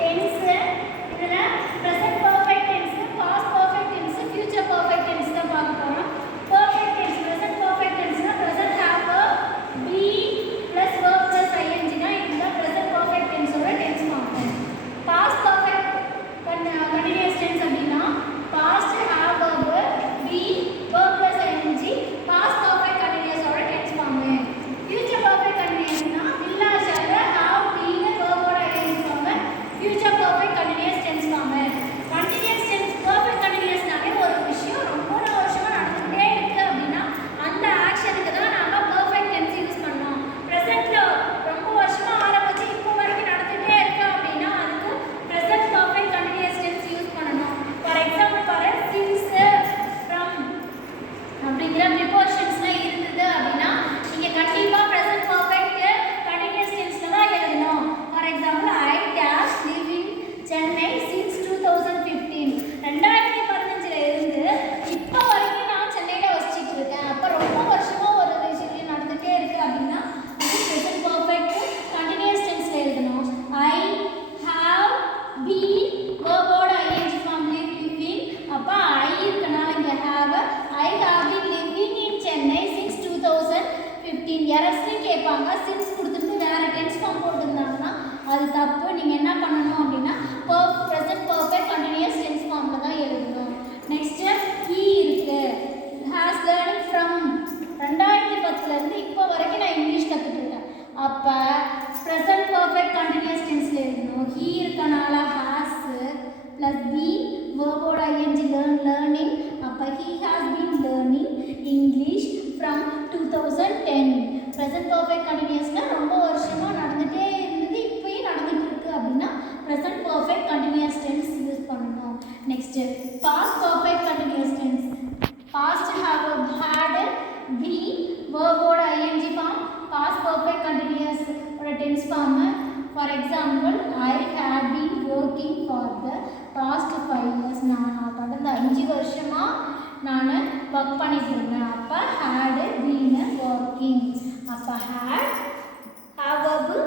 Tense இதுல present perfect tense, past perfect tense, future perfect tense தான் பார்க்க போறோம். Perfect tense, present perfect tense னா present have verb be plus verb plus ing னா இதுதான் present perfect tense ஓட tense form. Past perfect continuous tense அப்படினா past have verb be verb plus ing past perfect continuous ஓட tense form. Future perfect continuous னா will or shall have been verb ஓட ing form. Future perfect continuous tense form. Continuous tense perfect continuous நாலே ஒரு விஷயம் ரொம்ப வருஷமா நடந்துட்டே இருக்கு அப்படினா அந்த ஆக்ஷனுக்கு தான் நாம perfect tense யூஸ் பண்ணோம். Presentல ரொம்ப வருஷமா ஆரம்பிச்சு இப்போ வரைக்கும் நடந்துட்டே இருக்கு அப்படினா அதுக்கு present perfect continuous tense use பண்ணனும். For example பாரு since from அப்படிங்கற prepositionsல இருந்தது அப்படினா நீங்க கண்டிப்பா present perfect continuous tenseல தான் எழுதணும். For example I dash live in Chennai since 2015. 2015ல இருந்து இப்போ வரைக்கும் நான் சென்னையில வசிச்சிட்டு இருக்கேன். அப்ப ரொம்ப வருஷமா ஒரு விஷயம் நடந்துட்டே இருக்கு அப்படினா அது present perfect continuous tenseல எழுதணும். I have been verb ஓட ing form living. அப்ப I இருக்கனால இங்க have I have been living in Chennai since 2015. யாராவது கேட்பாங்க since கொடுத்துட்டு வேற tense form போட்டுருந்தாங்கன்னா அது தப்பு. நீங்க என்ன பண்ணணும் அப்படின்னா present perfect continuous tense formல தான் எழுதணும். நெக்ஸ்ட் he இருக்கு has learned from 2010ல இருந்து இப்போ வரைக்கும் நான் இங்கிலீஷ் கத்துட்டு இருக்கேன். அப்ப present perfect continuous tenseல எழுதணும். he இருக்கனால has plus be verb ஓட ing learning. அப்ப he has been learning English from 2010. present perfect continuousனா ரொம்ப வருஷமா நடந்துட்டே இருந்தது இப்போயும் நடந்துட்டு இருக்கு அப்படினா present perfect continuous tense use பண்ணனும். Next past perfect continuous tense. past have had be verb ஓட ing form past perfect continuous ஓட tense form. For example I have been working for the past 5 years. நான் கடந்த 5 வருஷமா நான் work பண்ணிட்டு இருக்கேன். அப்ப had been working. அப்ப had have verb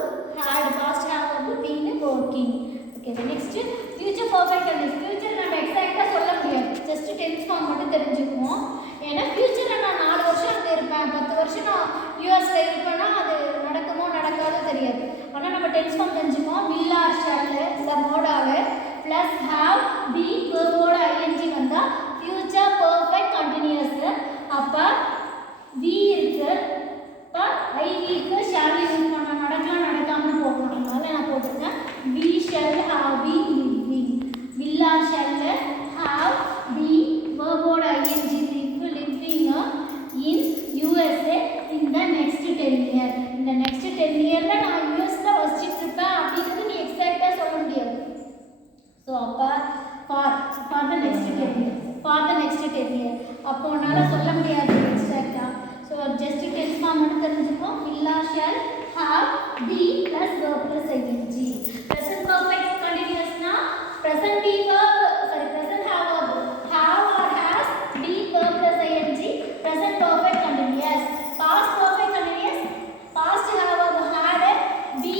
had past have verb been working. Okay, the next future perfect tense. future நம்ம எக்ஸாக்ட்டா சொல்ல முடியாது. just tense form மட்டும் தெரிஞ்சுக்குவோம். ஏன்னா future நான் 4 வருஷம் அங்க இருப்பேன் 10 வருஷம் நான் யுஎஸ்ல இருப்பேனா அது நடக்குமோ நடக்காதோ தெரியாது. ஆனா நம்ம tense form தெரிஞ்சுக்குவோம். will or shall இல்ல மோடால plus have be verb ஓட ing வந்தா future perfect continuous. அப்ப we இருக்கு அப்ப I இருக்கு shall யூஸ் பண்ண நடக்கலாம் நடக்காம போகணும். அதனால நான் போட்டுருக்கேன் we shall have been living. will or shall have be verb ஓட ing living in USA in the next 10 year. இந்த next 10 yearல நான் யுஎஸ்ல வசிச்சிட்டு இருப்பேன் அப்படிங்கிறது நீ எக்ஸாக்ட்டா சொல்ல முடியாது. So அப்ப for the next 10 year for the next 10 year அப்போ உன்னால சொல்ல முடியாது எக்ஸாக்ட்டா. So just tense form மட்டும் தெரிஞ்சுக்கோ. will or shall have be plus verb plus ing. present perfect continuous னா present be verb present have verb have or has be verb plus ing present perfect continuous. past perfect continuous past have verb had be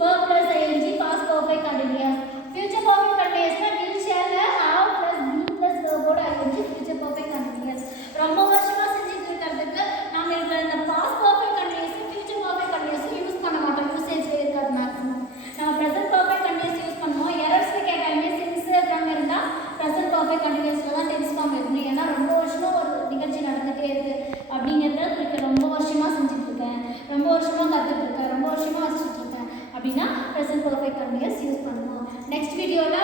verb plus ing past perfect continuous. future perfect continuous னா will shall have plus be plus verb ஓட ing future perfect continuous. ரொம்ப வருஷமா செஞ்சிட்டு இருக்கிறதுக்கு நாம இருக்கிற இந்த past perfect continuous future perfect continuous use பண்ண மாட்டோம். யூசேஜ்ல இருக்காது மேக்ஸிமம். நம்ம present perfect continuous யூஸ் பண்ணுவோம். எரர்ஸ் கேட்டாலுமே since from இருந்தா present perfect continuousல தான் tense form எழுதணும். ஏன்னா ரொம்ப வருஷமா ஒரு நிகழ்ச்சி நடந்துட்டே இருக்கு அப்படிங்கறத குறிக்க ரொம்ப வருஷமா செஞ்சுட்டு இருக்கேன் ரொம்ப வருஷமா கத்துட்டு இருக்கேன் ரொம்ப வருஷமா வச்சிட்டு இருக்கேன் அப்படின்னா present perfect continuous யூஸ் பண்ணுவோம். நெக்ஸ்ட் வீடியோல